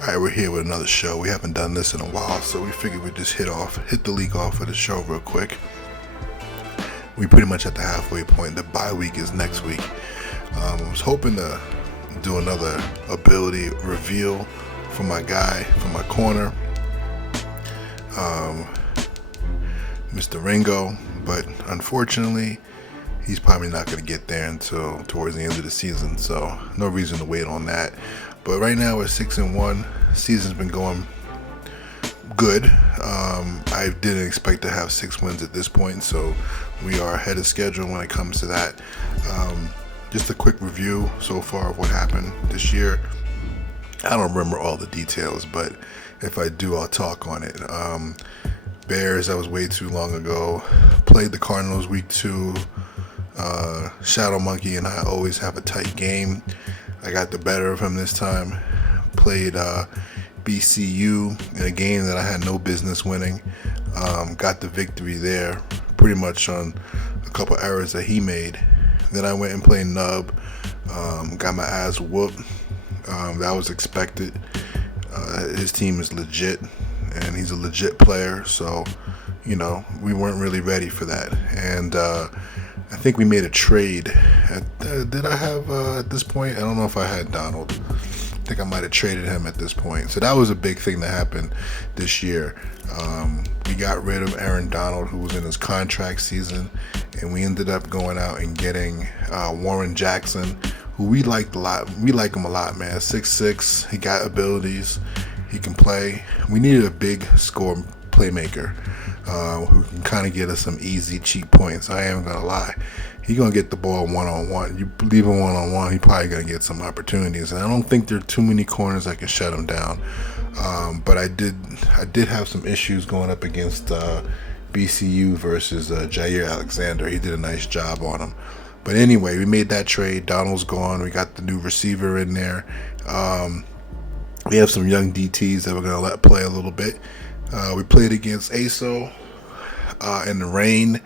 Alright, we're here with another show. We haven't done this in a while, so we figured we'd just hit the league off with the show real quick. We pretty much at the halfway point. The bye week is next week. I was hoping to do another ability reveal for my guy, for my corner, Mr. Ringo, but unfortunately, he's probably not going to get there until towards the end of the season, so no reason to wait on that. But right now we're 6-1. Season's been going good. I didn't expect to have 6 wins at this point, so we are ahead of schedule when it comes to that. Just a quick review so far of what happened this year. I don't remember all the details, but if I do, I'll talk on it. Bears, that was way too long ago. Played the Cardinals week 2. Shadow Monkey and I always have a tight game. I got the better of him this time. Played BCU in a game that I had no business winning. Got the victory there, pretty much on a couple errors that he made. Then I went and played Nub. Got my ass whooped. That was expected. His team is legit, and he's a legit player. So, we weren't really ready for that. And I think we made a trade. Did I have at this point? I don't know if I had Donald. I think I might have traded him at this point. So that was a big thing that happened this year. We got rid of Aaron Donald, who was in his contract season, and we ended up going out and getting Warren Jackson, who we liked a lot. We like him a lot, man. 6'6", he got abilities, he can play. We needed a big score playmaker who can kind of get us some easy, cheap points. I ain't gonna lie. He's gonna get the ball one-on-one. You leave him one-on-one, he's probably gonna get some opportunities. And I don't think there are too many corners that can shut him down. But I did have some issues going up against BCU versus Jair Alexander. He did a nice job on him. But anyway, we made that trade. Donald's gone. We got the new receiver in there. We have some young DTs that we're gonna let play a little bit. We played against ASO in the rain.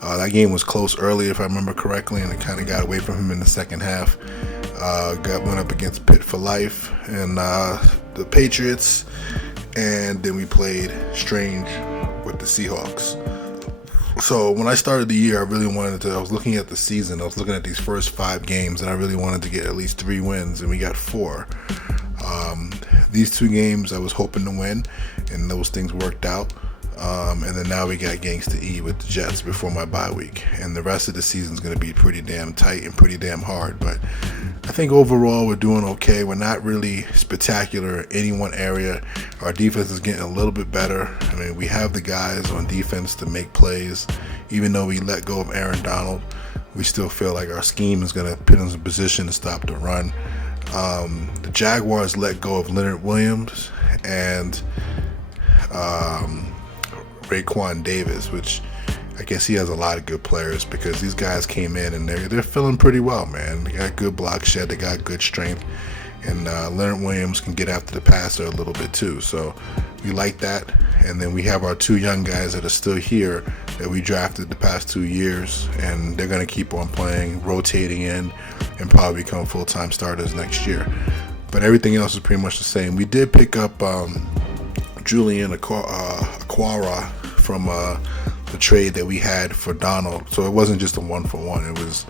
That game was close early, if I remember correctly, and it kind of got away from him in the second half. Went up against Pitt for Life and the Patriots, and then we played Strange with the Seahawks. So when I started the year, I was looking at the season, I was looking at these first 5 games, and I really wanted to get at least 3 wins, and we got 4. These 2 games I was hoping to win, and those things worked out. And then now we got Gangsta E with the Jets before my bye week, and the rest of the season's going to be pretty damn tight and pretty damn hard. But I think overall we're doing okay. We're not really spectacular in any one area. Our defense is getting a little bit better. I mean, we have the guys on defense to make plays. Even though we let go of Aaron Donald, we still feel like our scheme is going to put us in a position to stop the run. The Jaguars let go of Leonard Williams and Raekwon Davis, which I guess he has a lot of good players because these guys came in and they're feeling pretty well, man. They got good block shed, they got good strength, and Leonard Williams can get after the passer a little bit too. So we like that. And then we have our 2 young guys that are still here that we drafted the past 2 years, and they're going to keep on playing, rotating in, and probably become full-time starters next year. But everything else is pretty much the same. We did pick up Julian Aquara from the trade that we had for Donald. So it wasn't just a 1-for-1. It was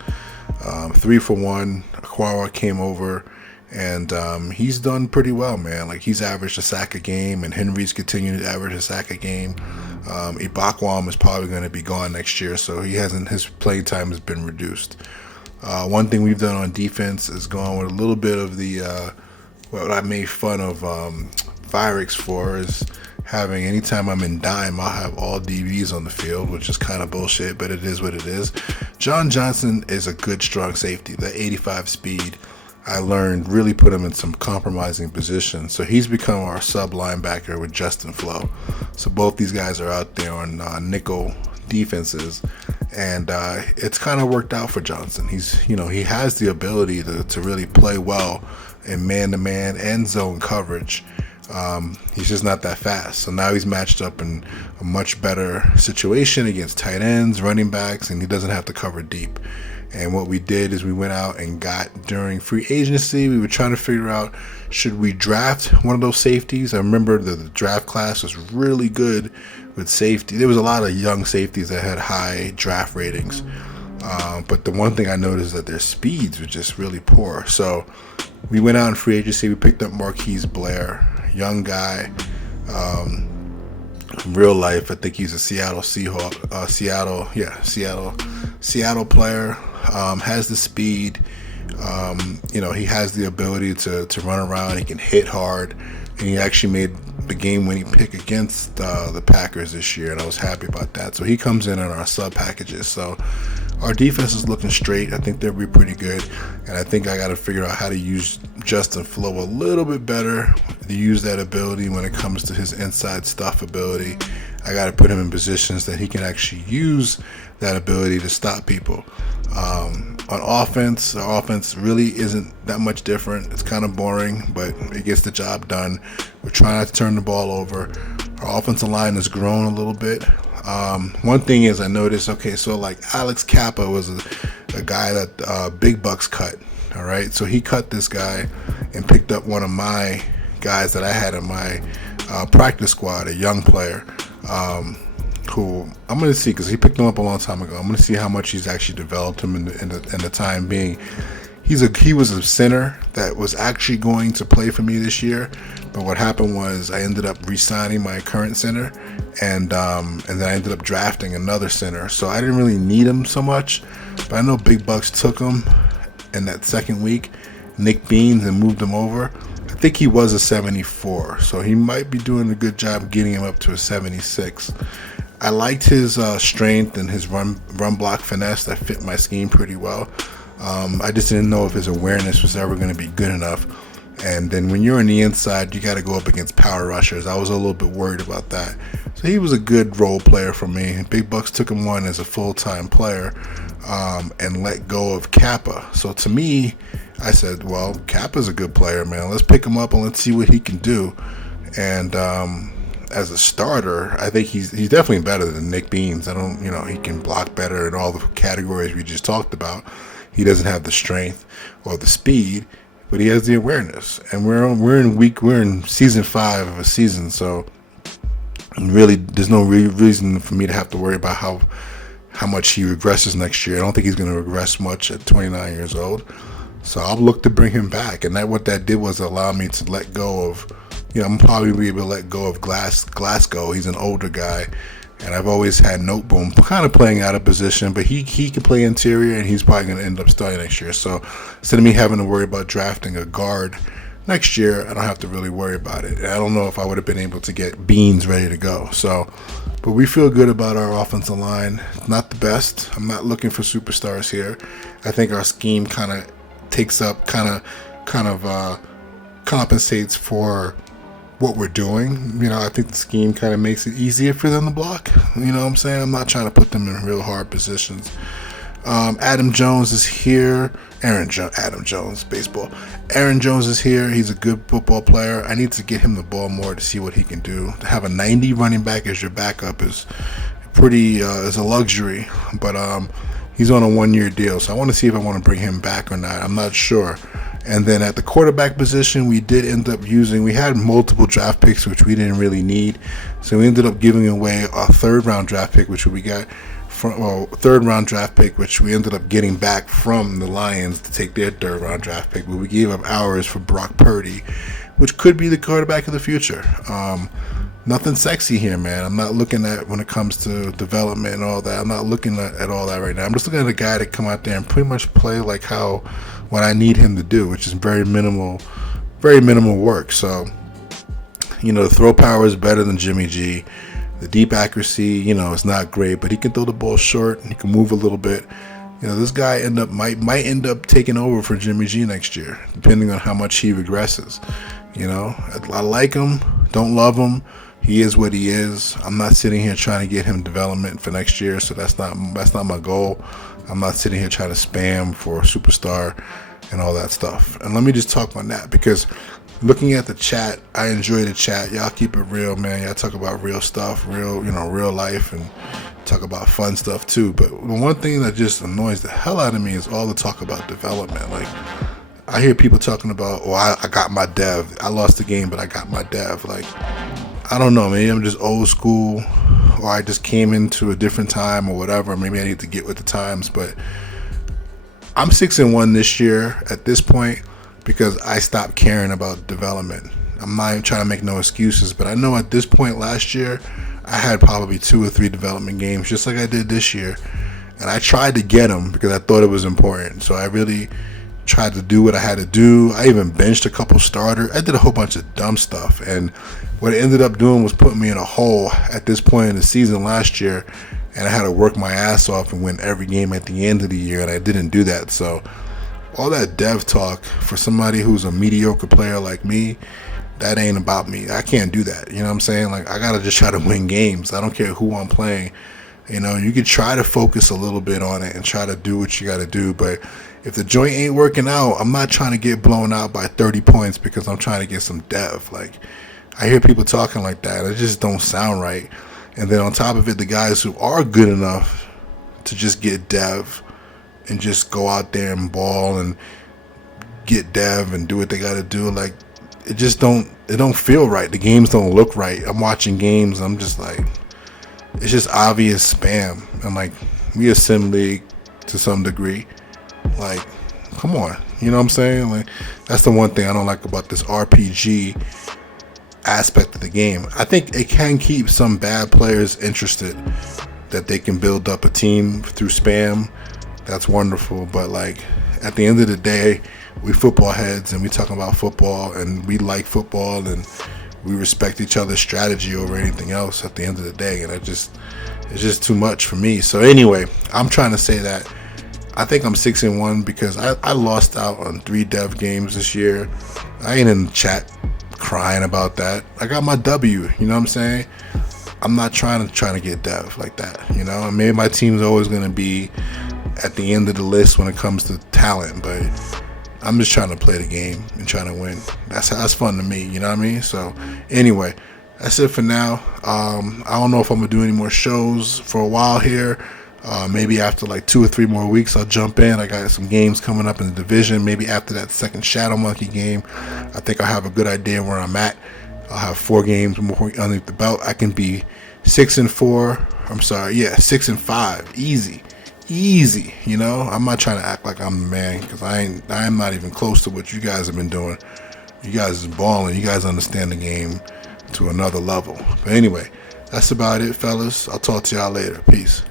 3-for-1. Aquara came over, and he's done pretty well, man. Like, he's averaged a sack a game, and Henry's continuing to average a sack a game. Ibakwam is probably going to be gone next year, so his playing time has been reduced. One thing we've done on defense is gone with a little bit of the what I made fun of Virix for is having, anytime I'm in dime, I'll have all DBs on the field, which is kind of bullshit, but it is what it is. John Johnson is a good, strong safety. That 85 speed, I learned, really put him in some compromising positions. So he's become our sub linebacker with Justin Flo. So both these guys are out there on nickel defenses, and it's kind of worked out for Johnson. He has the ability to really play well in man-to-man and zone coverage. He's just not that fast. So now he's matched up in a much better situation against tight ends, running backs, and he doesn't have to cover deep. And what we did is we went out and got, during free agency, we were trying to figure out, should we draft one of those safeties? I remember the draft class was really good with safety. There was a lot of young safeties that had high draft ratings. But the one thing I noticed is that their speeds were just really poor. So we went out in free agency. We picked up Marquise Blair, young guy. In real life, I think he's a Seattle player. Has the speed. He has the ability to run around. He can hit hard, and he actually made the game-winning pick against the Packers this year, and I was happy about that. So he comes in on our sub packages. So our defense is looking straight. I think they'll be pretty good, and I think I got to figure out how to use Justin Flo a little bit better, to use that ability when it comes to his inside stuff ability. I got to put him in positions that he can actually use that ability to stop people. On offense, our offense really isn't that much different. It's kind of boring, but it gets the job done. We're trying not to turn the ball over. Our offensive line has grown a little bit. One thing is I noticed, so like Alex Kappa was a guy that Big Bucks cut, all right? So he cut this guy and picked up one of my guys that I had in my practice squad, a young player, who I'm going to see, because he picked him up a long time ago. I'm going to see how much he's actually developed him in the time being. He was a center that was actually going to play for me this year, but what happened was I ended up re-signing my current center, and then I ended up drafting another center. So I didn't really need him so much, but I know Big Bucks took him in that second week, Nick Beans, and moved him over. I think he was a 74, so he might be doing a good job getting him up to a 76. I liked his strength and his run block finesse that fit my scheme pretty well. I just didn't know if his awareness was ever going to be good enough. And then when you're on the inside, you got to go up against power rushers. I was a little bit worried about that. So he was a good role player for me. Big Bucks took him on as a full-time player and let go of Kappa. So to me, I said, well, Kappa's a good player, man. Let's pick him up and let's see what he can do. And as a starter, I think he's definitely better than Nick Beans. He can block better in all the categories we just talked about. He doesn't have the strength or the speed, but he has the awareness. And we're in season 5 of a season, so really there's no reason for me to have to worry about how much he regresses next year. I don't think he's going to regress much at 29 years old. So I'll look to bring him back, and what that did was allow me to let go of. I'm probably be able to let go of Glasgow. He's an older guy, and I've always had Noteboom kind of playing out of position, but he can play interior, and he's probably going to end up starting next year. So instead of me having to worry about drafting a guard next year, I don't have to really worry about it. And I don't know if I would have been able to get Beans ready to go. But we feel good about our offensive line. Not the best. I'm not looking for superstars here. I think our scheme kind of compensates for what we're doing. I think the scheme kind of makes it easier for them to block. You know what I'm saying? I'm not trying to put them in real hard positions. Adam Jones is here. Adam Jones, baseball. Aaron Jones is here. He's a good football player. I need to get him the ball more to see what he can do. To have a 90 running back as your backup is is a luxury, but he's on a 1-year deal, so I want to see if I want to bring him back or not. I'm not sure. And then at the quarterback position, we had multiple draft picks, which we didn't really need. So we ended up giving away a third-round draft pick, which we ended up getting back from the Lions to take their third-round draft pick. But we gave up ours for Brock Purdy, which could be the quarterback of the future. Nothing sexy here, man. I'm not looking at, when it comes to development and all that, I'm not looking at all that right now. I'm just looking at a guy to come out there and pretty much play like what I need him to do, which is very minimal work. So, the throw power is better than Jimmy G. The deep accuracy, is not great, but he can throw the ball short and he can move a little bit. This guy might end up taking over for Jimmy G next year, depending on how much he regresses. I like him, don't love him. He is what he is. I'm not sitting here trying to get him development for next year, so that's not my goal. I'm not sitting here trying to spam for a superstar and all that stuff. And let me just talk on that, because looking at the chat, I enjoy the chat. Y'all keep it real, man. Y'all talk about real stuff, real life, and talk about fun stuff too. But the one thing that just annoys the hell out of me is all the talk about development. Like, I hear people talking about, oh, I got my dev. I lost the game, but I got my dev. Like, I don't know. Maybe I'm just old school, or I just came into a different time or whatever. Maybe I need to get with the times. But I'm 6-1 this year at this point because I stopped caring about development. I'm not even trying to make no excuses, but I know at this point last year, I had probably 2 or 3 development games, just like I did this year. And I tried to get them because I thought it was important. So I really tried to do what I had to do. I even benched a couple starters. I did a whole bunch of dumb stuff. And what it ended up doing was putting me in a hole at this point in the season last year. And I had to work my ass off and win every game at the end of the year. And I didn't do that. So all that dev talk for somebody who's a mediocre player like me, that ain't about me. I can't do that. You know what I'm saying? Like, I got to just try to win games. I don't care who I'm playing. You know, you could try to focus a little bit on it and try to do what you got to do. But if the joint ain't working out, I'm not trying to get blown out by 30 points because I'm trying to get some dev. Like, I hear people talking like that. It just don't sound right. And then on top of it, the guys who are good enough to just get dev and just go out there and ball and get dev and do what they got to do, like, it don't feel right. The games don't look right. I'm watching games and I'm just like, it's just obvious spam. And like, we a sim league to some degree. Like, come on. You know what I'm saying? Like, that's the one thing I don't like about this RPG aspect of the game. I think it can keep some bad players interested, that they can build up a team through spam. That's wonderful. But like, at the end of the day, we football heads and we talking about football and we like football and we respect each other's strategy over anything else at the end of the day. And it's just too much for me. So anyway, I'm trying to say that I think I'm 6-1 because I lost out on 3 dev games this year. I ain't in the chat crying about that. I got my W, you know what I'm saying? I'm not trying to get dev like that, you know? And maybe my team's always going to be at the end of the list when it comes to talent, but I'm just trying to play the game and trying to win. That's fun to me, you know what I mean? So anyway, that's it for now. I don't know if I'm gonna do any more shows for a while here. Maybe after like 2 or 3 more weeks, I'll jump in. I got some games coming up in the division. Maybe after that second Shadow Monkey game, I think I'll have a good idea where I'm at. I'll have 4 games more underneath the belt. I can be 6-4. I'm sorry, yeah, 6-5, easy. You know, I'm not trying to act like I'm the man because I'm not even close to what you guys have been doing. You guys is balling. You guys understand the game to another level. But anyway, that's about it, fellas. I'll talk to y'all later. Peace.